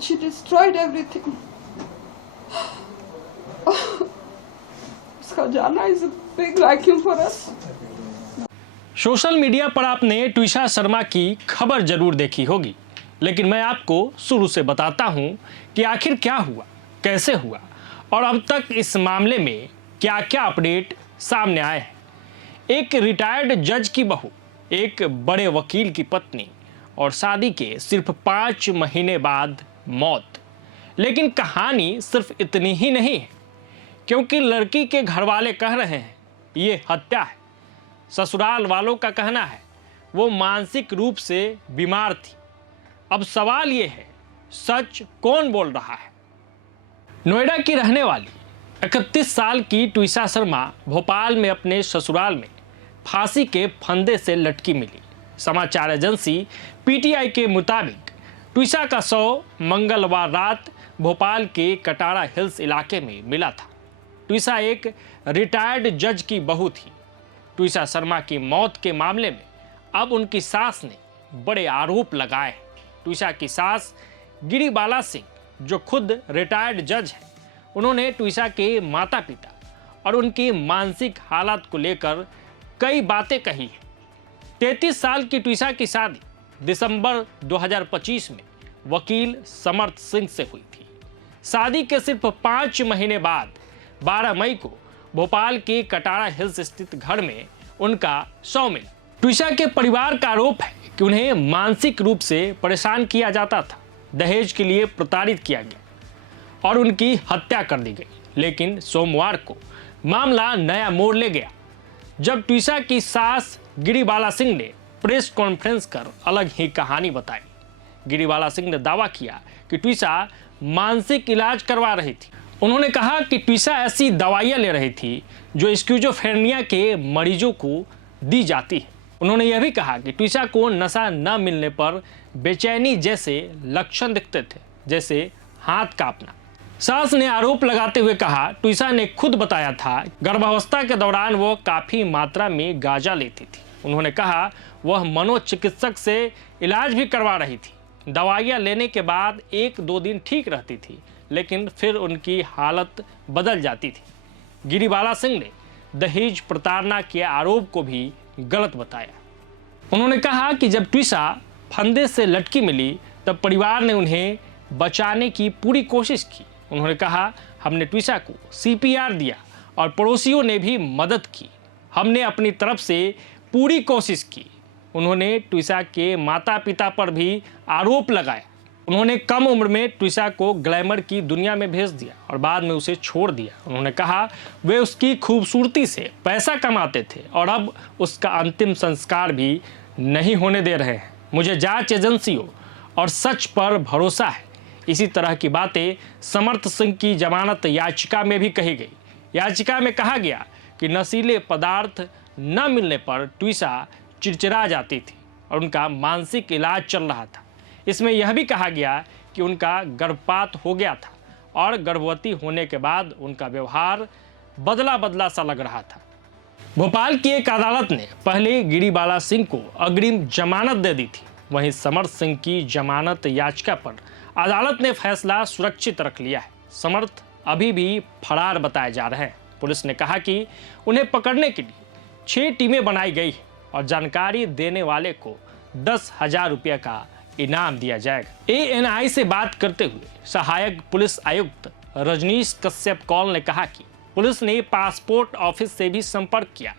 but she destroyed everything. उसका जाना is a big vacuum for us. Social media पर आपने ट्विशा शर्मा की खबर जरूर देखी होगी, लेकिन मैं आपको शुरू से बताता हूं कि आखिर क्या हुआ, कैसे हुआ और अब तक इस मामले में क्या क्या अपडेट सामने आए हैं। एक रिटायर्ड जज की बहू, एक बड़े वकील की पत्नी और शादी के सिर्फ 5 महीने बाद मौत। लेकिन कहानी सिर्फ इतनी ही नहीं है, क्योंकि लड़की के घर वाले कह रहे हैं ये हत्या है। ससुराल वालों का कहना है वो मानसिक रूप से बीमार थी। अब सवाल ये है, सच कौन बोल रहा है? नोएडा की रहने वाली 31 साल की ट्विशा शर्मा भोपाल में अपने ससुराल में फांसी के फंदे से लटकी मिली। समाचार एजेंसी पीटीआई के मुताबिक ट्विशा का शव मंगलवार रात भोपाल के कटारा हिल्स इलाके में मिला था। ट्विशा एक रिटायर्ड जज की बहू थी। ट्विशा शर्मा की मौत के मामले में अब उनकी सास ने बड़े आरोप लगाए हैं। ट्विशा की सास गिरिबाला सिंह, जो खुद रिटायर्ड जज है, उन्होंने ट्विशा के माता पिता और उनकी मानसिक हालत को लेकर कई बातें कही हैं। 33 साल की ट्विशा की शादी दिसंबर 2025 में वकील समर्थ सिंह से हुई थी। शादी के सिर्फ 5 महीने बाद 12 मई को भोपाल के कटारा हिल्स स्थित घर में उनका शव मिला। ट्विशा के परिवार का आरोप है कि उन्हें मानसिक रूप से परेशान किया जाता था, दहेज के लिए प्रताड़ित किया गया और उनकी हत्या कर दी गई। लेकिन सोमवार को मामला नया मोड़ ले गया, जब ट्विशा की सास गिरिबाला सिंह ने प्रेस कॉन्फ्रेंस कर अलग ही कहानी बताई। गिरिबाला सिंह ने दावा किया कि ट्विशा मानसिक इलाज करवा रही थी। उन्होंने कहा कि ट्विशा ऐसी दवाइयां ले रही थी जो स्किज़ोफ्रेनिया के मरीजों को दी जाती है। उन्होंने यह भी कहा कि ट्विशा को नशा न मिलने पर बेचैनी जैसे लक्षण दिखते थे, जैसे हाथ कांपना। सास ने आरोप लगाते हुए कहा, ट्विशा ने खुद बताया था गर्भावस्था के दौरान वो काफी मात्रा में गांजा लेती थी। उन्होंने कहा वह मनोचिकित्सक से इलाज भी करवा रही थी। दवाइयां लेने के बाद 1-2 दिन ठीक रहती थी, लेकिन फिर उनकी हालत बदल जाती थी। गिरिबाला सिंह ने दहेज प्रताड़ना के आरोप को भी गलत बताया। उन्होंने कहा कि जब ट्विशा फंदे से लटकी मिली तब परिवार ने उन्हें बचाने की पूरी कोशिश की। उन्होंने कहा हमने ट्विशा को CPR दिया और पड़ोसियों ने भी मदद की। हमने अपनी तरफ से पूरी कोशिश की। उन्होंने ट्विशा के माता पिता पर भी आरोप लगाया। उन्होंने कम उम्र में ट्विशा को ग्लैमर की दुनिया में भेज दिया और बाद में उसे छोड़ दिया। उन्होंने कहा वे उसकी खूबसूरती से पैसा कमाते थे और अब उसका अंतिम संस्कार भी नहीं होने दे रहे हैं। मुझे जांच एजेंसियों और सच पर भरोसा है। इसी तरह की बातें समर्थ सिंह की जमानत याचिका में भी कही गई। याचिका में कहा गया कि नशीले पदार्थ न मिलने पर ट्विशा चिड़चिड़ा जाती थी और उनका मानसिक इलाज चल रहा था। इसमें यह भी कहा गया कि उनका गर्भपात हो गया था और गर्भवती होने के बाद उनका व्यवहार बदला बदला सा लग रहा था। भोपाल की एक अदालत ने पहले गिरिबाला सिंह को अग्रिम जमानत दे दी थी। वहीं समर्थ सिंह की जमानत याचिका पर अदालत ने फैसला सुरक्षित रख लिया है। समर्थ अभी भी फरार बताए जा रहे हैं। पुलिस ने कहा कि उन्हें पकड़ने के लिए 6 टीमें बनाई गई है और जानकारी देने वाले को 10,000 रुपये का इनाम दिया जाएगा। ANI से बात करते हुए सहायक पुलिस आयुक्त रजनीश कश्यप कौल ने कहा कि पुलिस ने पासपोर्ट ऑफिस से भी संपर्क किया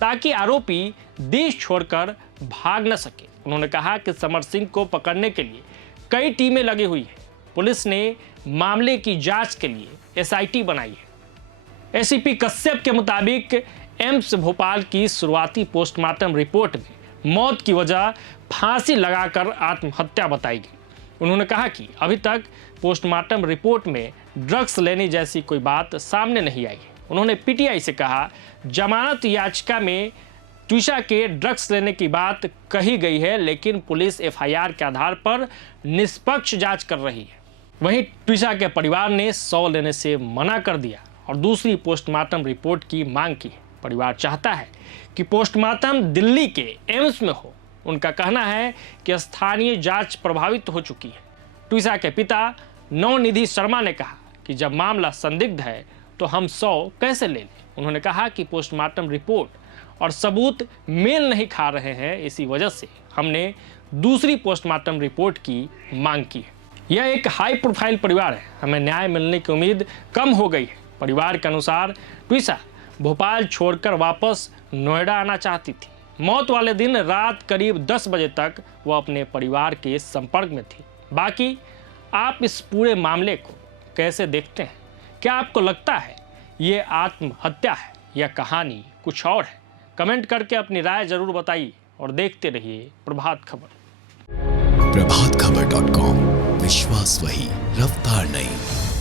ताकि आरोपी देश छोड़कर भाग न सके। उन्होंने कहा कि समर्थ सिंह को पकड़ने के लिए कई टीमें लगी हुई हैं। पुलिस ने मामले की जांच के लिए SIT बनाई है। ACP कश्यप के मुताबिक एम्स भोपाल की शुरुआती पोस्टमार्टम रिपोर्ट में मौत की वजह फांसी लगाकर आत्महत्या बताई गई। उन्होंने कहा कि अभी तक पोस्टमार्टम रिपोर्ट में ड्रग्स लेने जैसी कोई बात सामने नहीं आई है। उन्होंने PTI से कहा जमानत याचिका में ट्विशा के ड्रग्स लेने की बात कही गई है, लेकिन पुलिस FIR के आधार पर निष्पक्ष जांच कर रही है। वहीं ट्विशा के परिवार ने शव लेने से मना कर दिया और दूसरी पोस्टमार्टम रिपोर्ट की मांग की है। परिवार चाहता है कि पोस्टमार्टम दिल्ली के एम्स में हो। उनका कहना है कि स्थानीय जांच प्रभावित हो चुकी है। ट्विसा के पिता नवनिधि शर्मा ने कहा कि जब मामला संदिग्ध है तो हम 100 कैसे ले लें। उन्होंने कहा कि पोस्टमार्टम रिपोर्ट और सबूत मेल नहीं खा रहे हैं, इसी वजह से हमने दूसरी पोस्टमार्टम रिपोर्ट की मांग की है। यह एक हाई प्रोफाइल परिवार है, हमें न्याय मिलने की उम्मीद कम हो गई है। परिवार के अनुसार ट्विसा भोपाल छोड़कर वापस नोएडा आना चाहती थी। मौत वाले दिन रात करीब 10 बजे तक वह अपने परिवार के संपर्क में थी। बाकी आप इस पूरे मामले को कैसे देखते हैं? क्या आपको लगता है ये आत्महत्या है या कहानी कुछ और है? कमेंट करके अपनी राय जरूर बताइए और देखते रहिए प्रभात खबर। प्रभातखबर.com, विश्वास वही, रफ्तार नहीं।